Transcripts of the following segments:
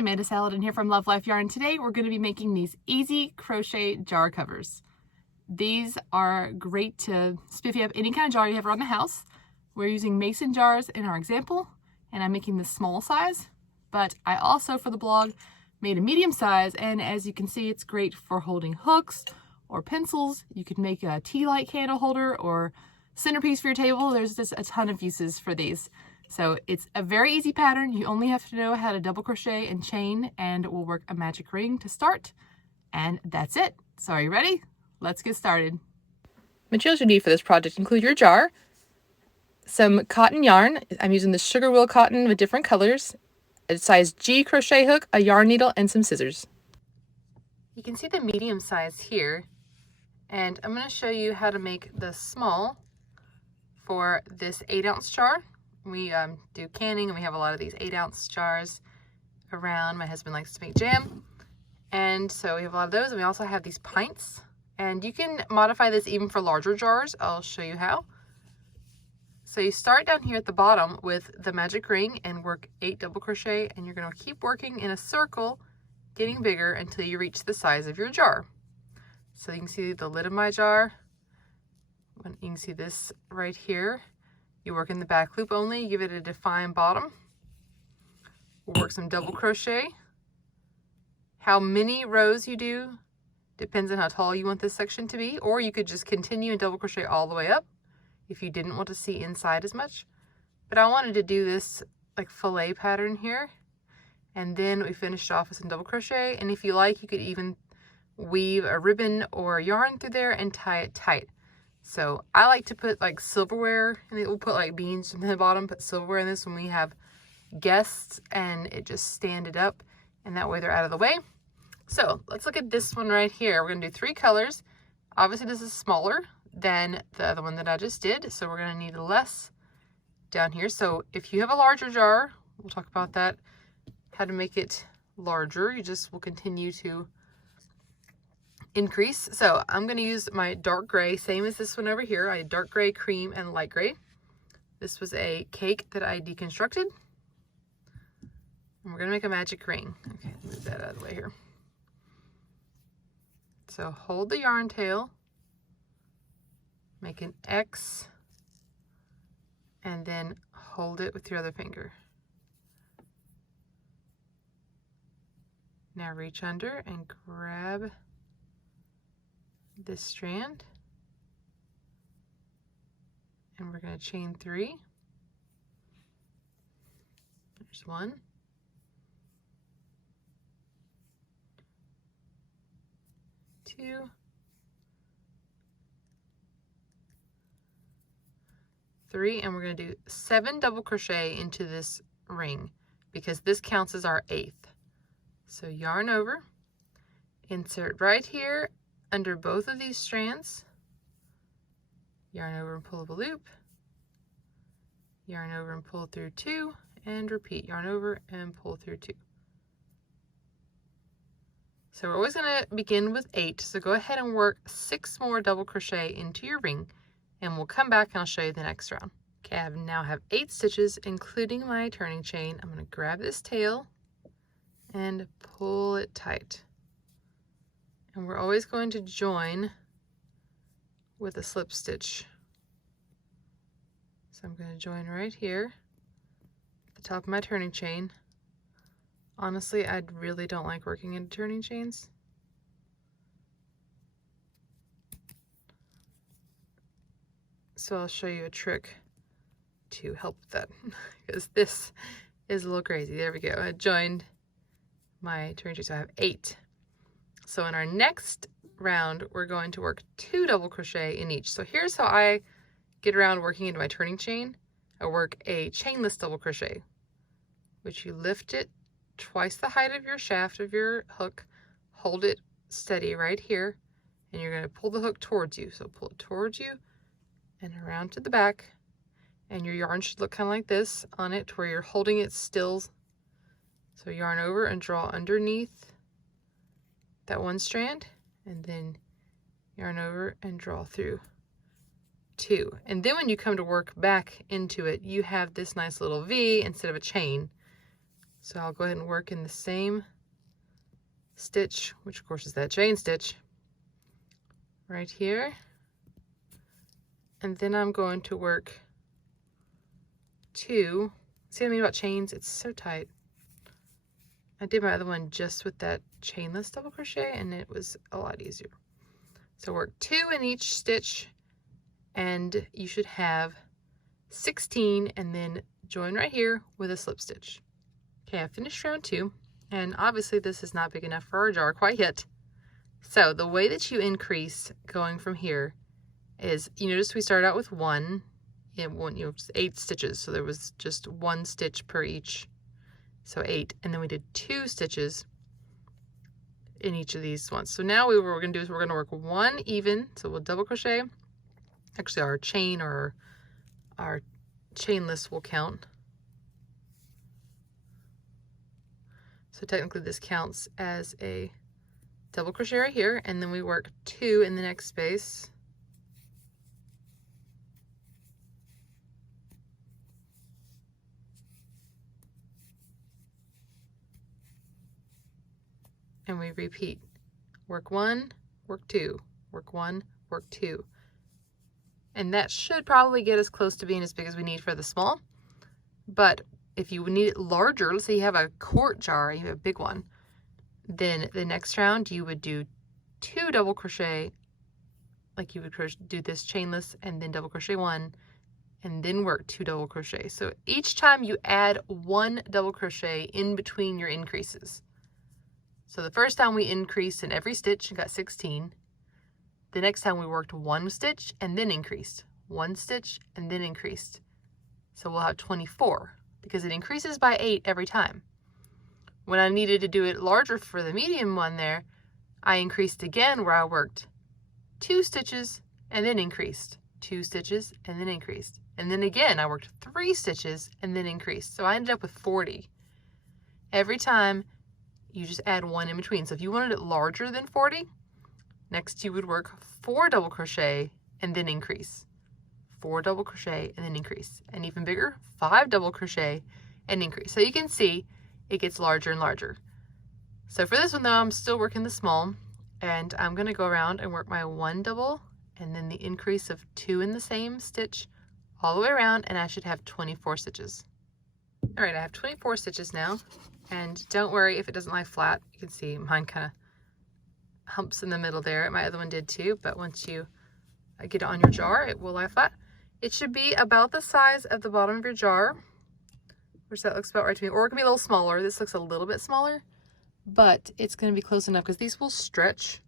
Amanda Saladin here from Love Life Yarn. Today we're going to be making these easy crochet jar covers. These are great to spiffy up any kind of jar you have around the house. We're using mason jars in our example, and I'm making the small size, but I also for the blog made a medium size, and as you can see it's great for holding hooks or pencils. You could make a tea light candle holder or centerpiece for your table. There's just a ton of uses for these. So it's a very easy pattern. You only have to know how to double crochet and chain, and we'll work a magic ring to start. And that's it. So are you ready? Let's get started. Materials you need for this project include your jar, some cotton yarn. I'm using the sugar wool cotton with different colors, a size G crochet hook, a yarn needle, and some scissors. You can see the medium size here, and I'm going to show you how to make the small for this 8-ounce jar. We do canning, and we have a lot of these 8-ounce jars around. My husband likes to make jam, and so we have a lot of those. And we also have these pints, and you can modify this even for larger jars. I'll show you how. So you start down here at the bottom with the magic ring and work 8 double crochet, and you're going to keep working in a circle, getting bigger until you reach the size of your jar. So you can see the lid of my jar. You can see this right here. You work in the back loop only, give it a defined bottom. We'll work some double crochet. How many rows you do depends on how tall you want this section to be, or you could just continue and double crochet all the way up if you didn't want to see inside as much. But I wanted to do this like fillet pattern here, and then we finished off with some double crochet. And if you like, you could even weave a ribbon or a yarn through there and tie it tight. So I like to put like silverware, and we'll put like beans in the bottom, put silverware in this when we have guests, and it just stand it up, and that way they're out of the way. So let's look at this one right here. We're gonna do 3 colors. Obviously this is smaller than the other one that I just did, so we're gonna need less down here. So if you have a larger jar, we'll talk about that, how to make it larger. You just will continue to increase. So I'm going to use my dark gray, same as this one over here. I had dark gray, cream, and light gray. This was a cake that I deconstructed. And we're going to make a magic ring. Okay, move that out of the way here. So hold the yarn tail, make an X, and then hold it with your other finger. Now reach under and grab this strand, and we're going to chain 3. There's 1, 2, 3, and we're going to do 7 double crochet into this ring because this counts as our 8th. So yarn over, insert right here under both of these strands, yarn over and pull up a loop, yarn over and pull through 2, and repeat, yarn over and pull through 2. So we're always going to begin with 8, so go ahead and work 6 more double crochet into your ring, and we'll come back and I'll show you the next round. Okay, I now have 8 stitches, including my turning chain. I'm going to grab this tail and pull it tight. And we're always going to join with a slip stitch. So I'm going to join right here at the top of my turning chain. Honestly, I really don't like working into turning chains. So I'll show you a trick to help with that because this is a little crazy. There we go. I joined my turning chain, so I have 8. So in our next round, we're going to work 2 double crochet in each. So here's how I get around working into my turning chain. I work a chainless double crochet, which you lift it twice the height of your shaft of your hook, hold it steady right here, and you're going to pull the hook towards you. So pull it towards you and around to the back, and your yarn should look kind of like this on it, where you're holding it still. So yarn over and draw underneath that one strand, and then yarn over and draw through 2. And then when you come to work back into it, you have this nice little V instead of a chain. So I'll go ahead and work in the same stitch, which of course is that chain stitch right here. And then I'm going to work 2. See what I mean about chains? It's so tight. I did my other one just with that chainless double crochet and it was a lot easier. So work 2 in each stitch and you should have 16 and then join right here with a slip stitch. Okay, I finished round 2 and obviously this is not big enough for our jar quite yet. So the way that you increase going from here is, you notice we started out with 1, just 8 stitches. So there was just 1 stitch per each. So 8, and then we did 2 stitches in each of these ones. So now what we're going to do is we're going to work 1 even. So we'll double crochet. Actually, our chain or our chainless will count. So technically this counts as a double crochet right here, and then we work 2 in the next space. And we repeat. Work 1, work 2, work 1, work 2. And that should probably get us close to being as big as we need for the small. But if you need it larger, let's say you have a quart jar, you have a big one, then the next round you would do 2 double crochet, like you would do this chainless and then double crochet 1 and then work 2 double crochet. So each time you add 1 double crochet in between your increases. So the first time we increased in every stitch and got 16. The next time we worked 1 stitch and then increased, 1 stitch and then increased. So we'll have 24 because it increases by 8 every time. When I needed to do it larger for the medium one there, I increased again where I worked 2 stitches and then increased, 2 stitches and then increased. And then again, I worked 3 stitches and then increased. So I ended up with 40. Every time you just add 1 in between. So if you wanted it larger than 40, next you would work 4 double crochet and then increase. 4 double crochet and then increase. And even bigger, 5 double crochet and increase. So you can see it gets larger and larger. So for this one though, I'm still working the small, and I'm gonna go around and work my 1 double and then the increase of 2 in the same stitch all the way around, and I should have 24 stitches. All right, I have 24 stitches now, and don't worry if it doesn't lie flat. You can see mine kind of humps in the middle there. My other one did too, but once you get it on your jar, it will lie flat. It should be about the size of the bottom of your jar, which that looks about right to me, or it can be a little smaller. This looks a little bit smaller, but it's going to be close enough because these will stretch.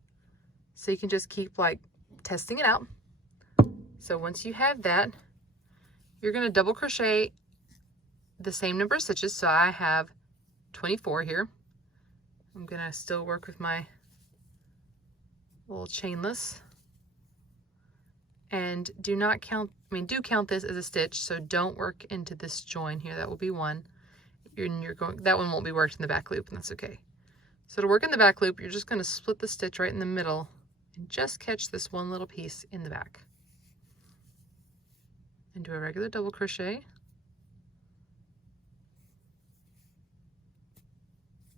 So you can just keep like testing it out. So once you have that, you're going to double crochet the same number of stitches. So I have 24 here. I'm going to still work with my little chainless, and do not count, do count this as a stitch, so don't work into this join here. That will be 1. That one won't be worked in the back loop, and that's okay. So to work in the back loop, you're just going to split the stitch right in the middle and just catch this one little piece in the back and do a regular double crochet,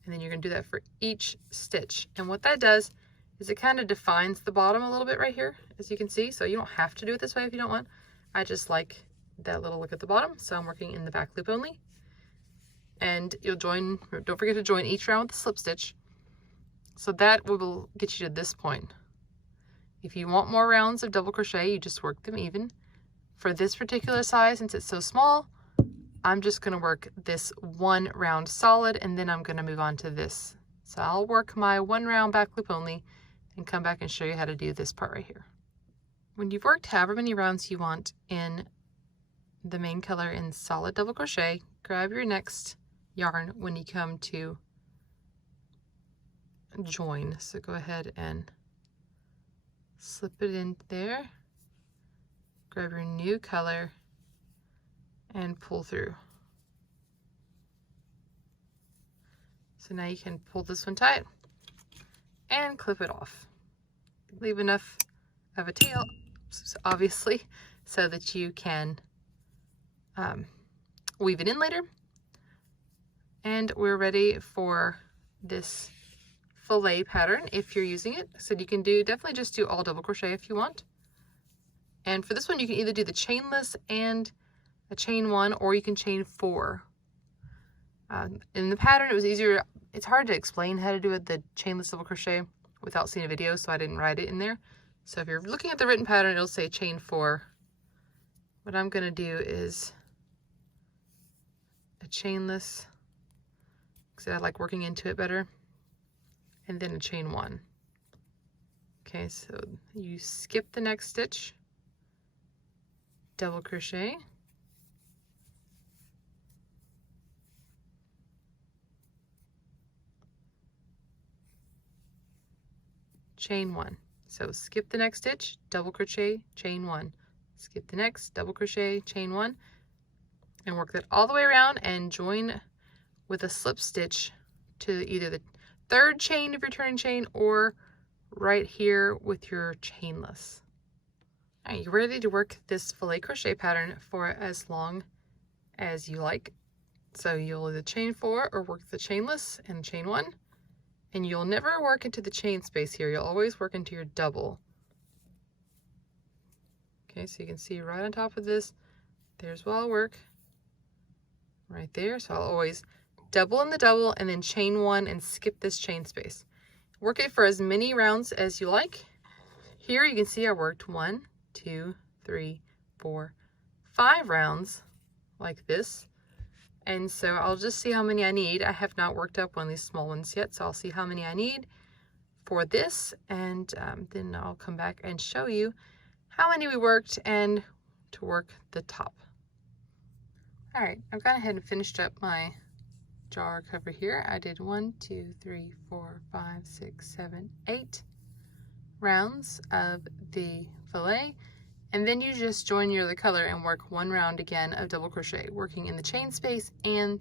and then you're going to do that for each stitch. And what that does is it kind of defines the bottom a little bit right here, as you can see. So you don't have to do it this way if you don't want. I just like that little look at the bottom, so I'm working in the back loop only. And you'll join, don't forget to join each round with a slip stitch. So that will get you to this point. If you want more rounds of double crochet, you just work them even. For this particular size, since it's so small, I'm just going to work this 1 round solid, and then I'm going to move on to this. So I'll work my 1 round back loop only and come back and show you how to do this part right here. When you've worked however many rounds you want in the main color in solid double crochet, grab your next yarn when you come to join. So go ahead and slip it in there, grab your new color and pull through. So now you can pull this one tight and clip it off. Leave enough of a tail, obviously, so that you can weave it in later. And we're ready for this fillet pattern if you're using it. So you can definitely just do all double crochet if you want. And for this one, you can either do the chainless and a chain 1, or you can chain 4. In the pattern, it was easier. It's hard to explain how to do it, the chainless double crochet, without seeing a video, so I didn't write it in there. So if you're looking at the written pattern, it'll say chain 4. What I'm going to do is a chainless, because I like working into it better, and then a chain 1. Okay, so you skip the next stitch, double crochet, chain 1. So skip the next stitch, double crochet, chain 1. Skip the next, double crochet, chain 1, and work that all the way around and join with a slip stitch to either the 3rd chain of your turning chain or right here with your chainless. All right, you're ready to work this fillet crochet pattern for as long as you like. So you'll either chain 4 or work the chainless and chain 1. And you'll never work into the chain space here. You'll always work into your double. Okay, so you can see right on top of this, there's where I'll work. Right there. So I'll always double in the double and then chain 1 and skip this chain space. Work it for as many rounds as you like. Here you can see I worked 1, 2, 3, 4, 5 rounds like this. And so I'll just see how many I need. I have not worked up one of these small ones yet, so I'll see how many I need for this, and then I'll come back and show you how many we worked and to work the top. All right, I've gone ahead and finished up my jar cover here. I did 1, 2, 3, 4, 5, 6, 7, 8 rounds of the fillet. And then you just join your other color and work 1 round again of double crochet, working in the chain space and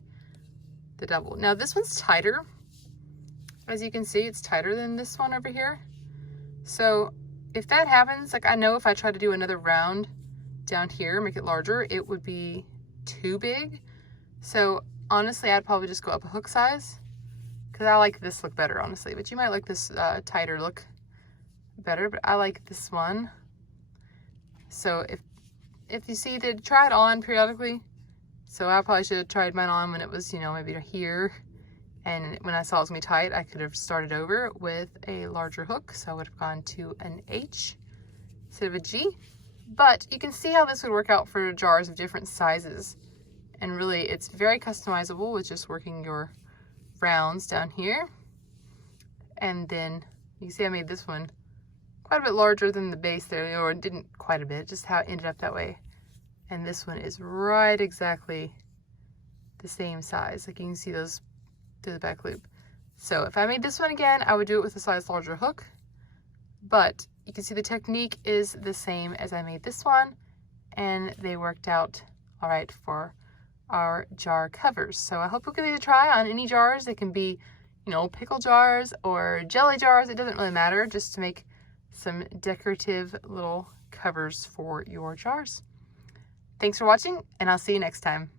the double. Now this one's tighter. As you can see, it's tighter than this one over here. So if that happens, like I know if I try to do another round down here, make it larger, it would be too big. So honestly, I'd probably just go up a hook size, because I like this look better, honestly. But you might like this tighter look better, but I like this one. So if you see, they try it on periodically. So I probably should have tried mine on when it was, you know, maybe here. And when I saw it was gonna be tight, I could have started over with a larger hook. So I would have gone to an H instead of a G. But you can see how this would work out for jars of different sizes. And really, it's very customizable with just working your rounds down here. And then you see I made this one quite a bit larger than the base there, or it didn't quite a bit, just how it ended up that way. And this one is right exactly the same size. Like you can see those through the back loop. So if I made this one again, I would do it with a size larger hook, but you can see the technique is the same as I made this one, and they worked out all right for our jar covers. So I hope you'll give these a try on any jars. They can be, you know, pickle jars or jelly jars. It doesn't really matter, just to make some decorative little covers for your jars. Thanks for watching, and I'll see you next time.